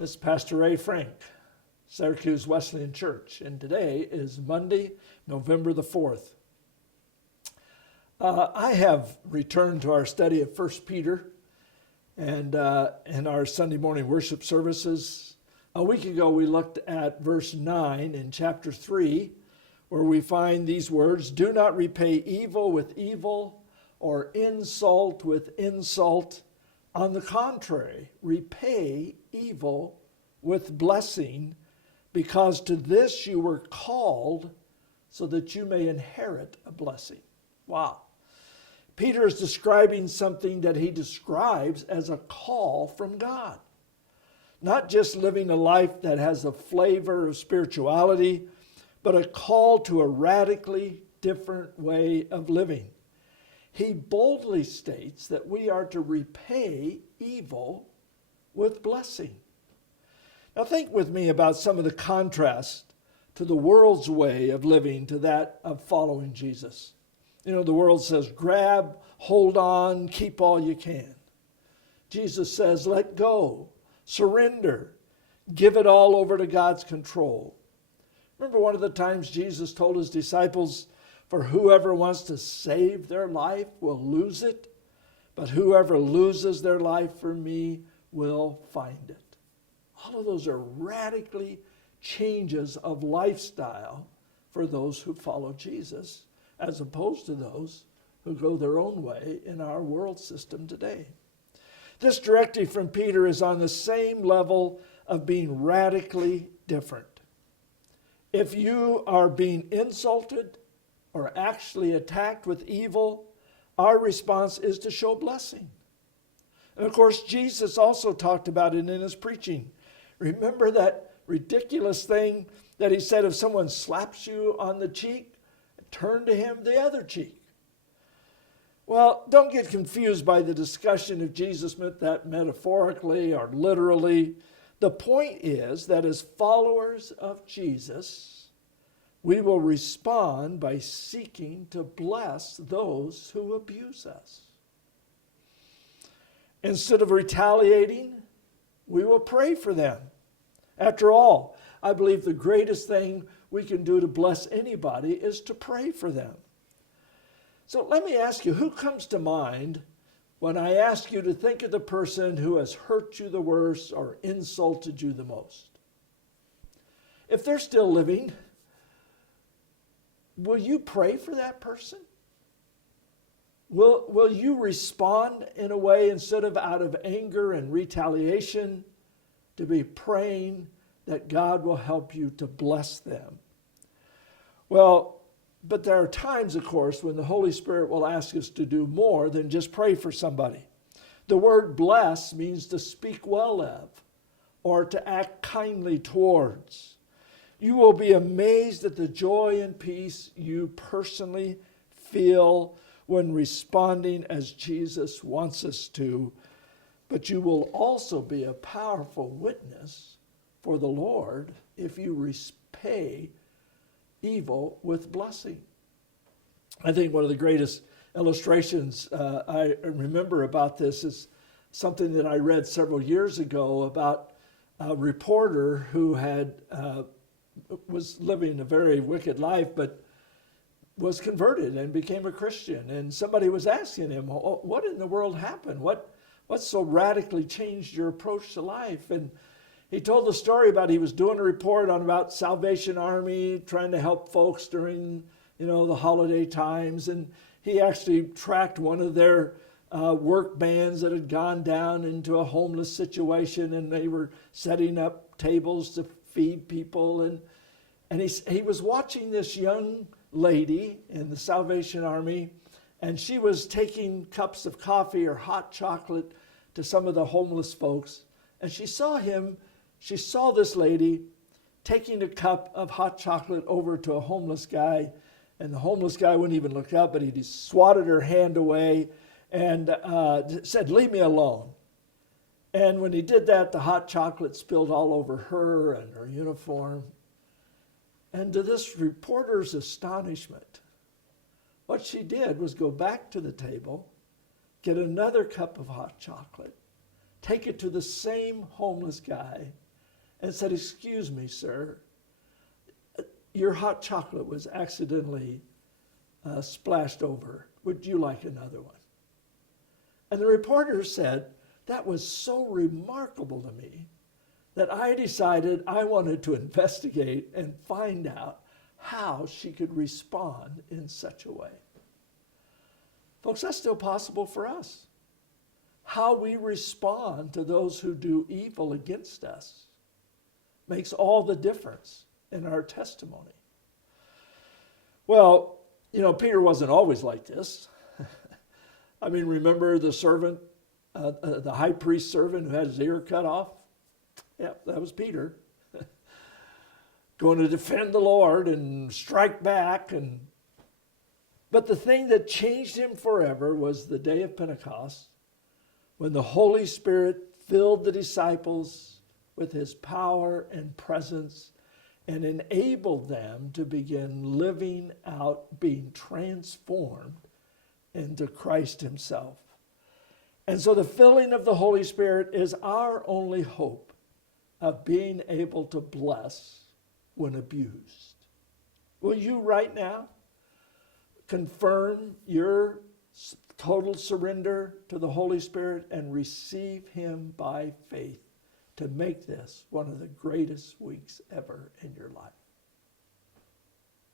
This is Pastor Ray Frank, Syracuse Wesleyan Church, and today is Monday, November the 4th. I have returned to our study of 1 Peter and in our Sunday morning worship services. A week ago we looked at verse 9 in chapter 3, where we find these words, "Do not repay evil with evil or insult with insult. On the contrary, repay evil with blessing, because to this you were called, so that you may inherit a blessing." Wow. Peter is describing something that he describes as a call from God. Not just living a life that has a flavor of spirituality, but a call to a radically different way of living. He boldly states that we are to repay evil with blessing. Now think with me about some of the contrast to the world's way of living to that of following Jesus. You know, the world says, grab, hold on, keep all you can. Jesus says, let go, surrender, give it all over to God's control. Remember one of the times Jesus told his disciples, "For whoever wants to save their life will lose it, but whoever loses their life for me will find it." All of those are radically changes of lifestyle for those who follow Jesus, as opposed to those who go their own way in our world system today. This directive from Peter is on the same level of being radically different. If you are being insulted or actually attacked with evil, our response is to show blessing. And of course, Jesus also talked about it in his preaching. Remember that ridiculous thing that he said, if someone slaps you on the cheek, turn to him the other cheek. Well, don't get confused by the discussion if Jesus meant that metaphorically or literally. The point is that as followers of Jesus, we will respond by seeking to bless those who abuse us. Instead of retaliating, we will pray for them. After all, I believe the greatest thing we can do to bless anybody is to pray for them. So let me ask you, who comes to mind when I ask you to think of the person who has hurt you the worst or insulted you the most? If they're still living, will you pray for that person? Will you respond in a way, instead of out of anger and retaliation, to be praying that God will help you to bless them? Well, but there are times, of course, when the Holy Spirit will ask us to do more than just pray for somebody. The word bless means to speak well of or to act kindly towards. You will be amazed at the joy and peace you personally feel when responding as Jesus wants us to, but you will also be a powerful witness for the Lord if you repay evil with blessing. I think one of the greatest illustrations I remember about this is something that I read several years ago about a reporter who was living a very wicked life, but was converted and became a Christian. And somebody was asking him, what in the world happened? What so radically changed your approach to life? And he told the story about he was doing a report on about Salvation Army, trying to help folks during, the holiday times. And he actually tracked one of their work bands that had gone down into a homeless situation, and they were setting up tables to feed people. And he was watching this young lady in the Salvation Army, and she was taking cups of coffee or hot chocolate to some of the homeless folks. And she saw this lady taking a cup of hot chocolate over to a homeless guy, and the homeless guy wouldn't even look up, but he swatted her hand away and said, "Leave me alone." And when he did that, the hot chocolate spilled all over her and her uniform. And to this reporter's astonishment, what she did was go back to the table, get another cup of hot chocolate, take it to the same homeless guy, and said, "Excuse me, sir, your hot chocolate was accidentally splashed over. Would you like another one?" And the reporter said, "That was so remarkable to me that I decided I wanted to investigate and find out how she could respond in such a way." Folks, that's still possible for us. How we respond to those who do evil against us makes all the difference in our testimony. Well, Peter wasn't always like this. I mean, remember the servant, the high priest servant who had his ear cut off? Yeah, that was Peter. Going to defend the Lord and strike back. But the thing that changed him forever was the day of Pentecost, when the Holy Spirit filled the disciples with his power and presence and enabled them to begin living out, being transformed into Christ himself. And so the filling of the Holy Spirit is our only hope of being able to bless when abused. Will you right now confirm your total surrender to the Holy Spirit and receive him by faith to make this one of the greatest weeks ever in your life?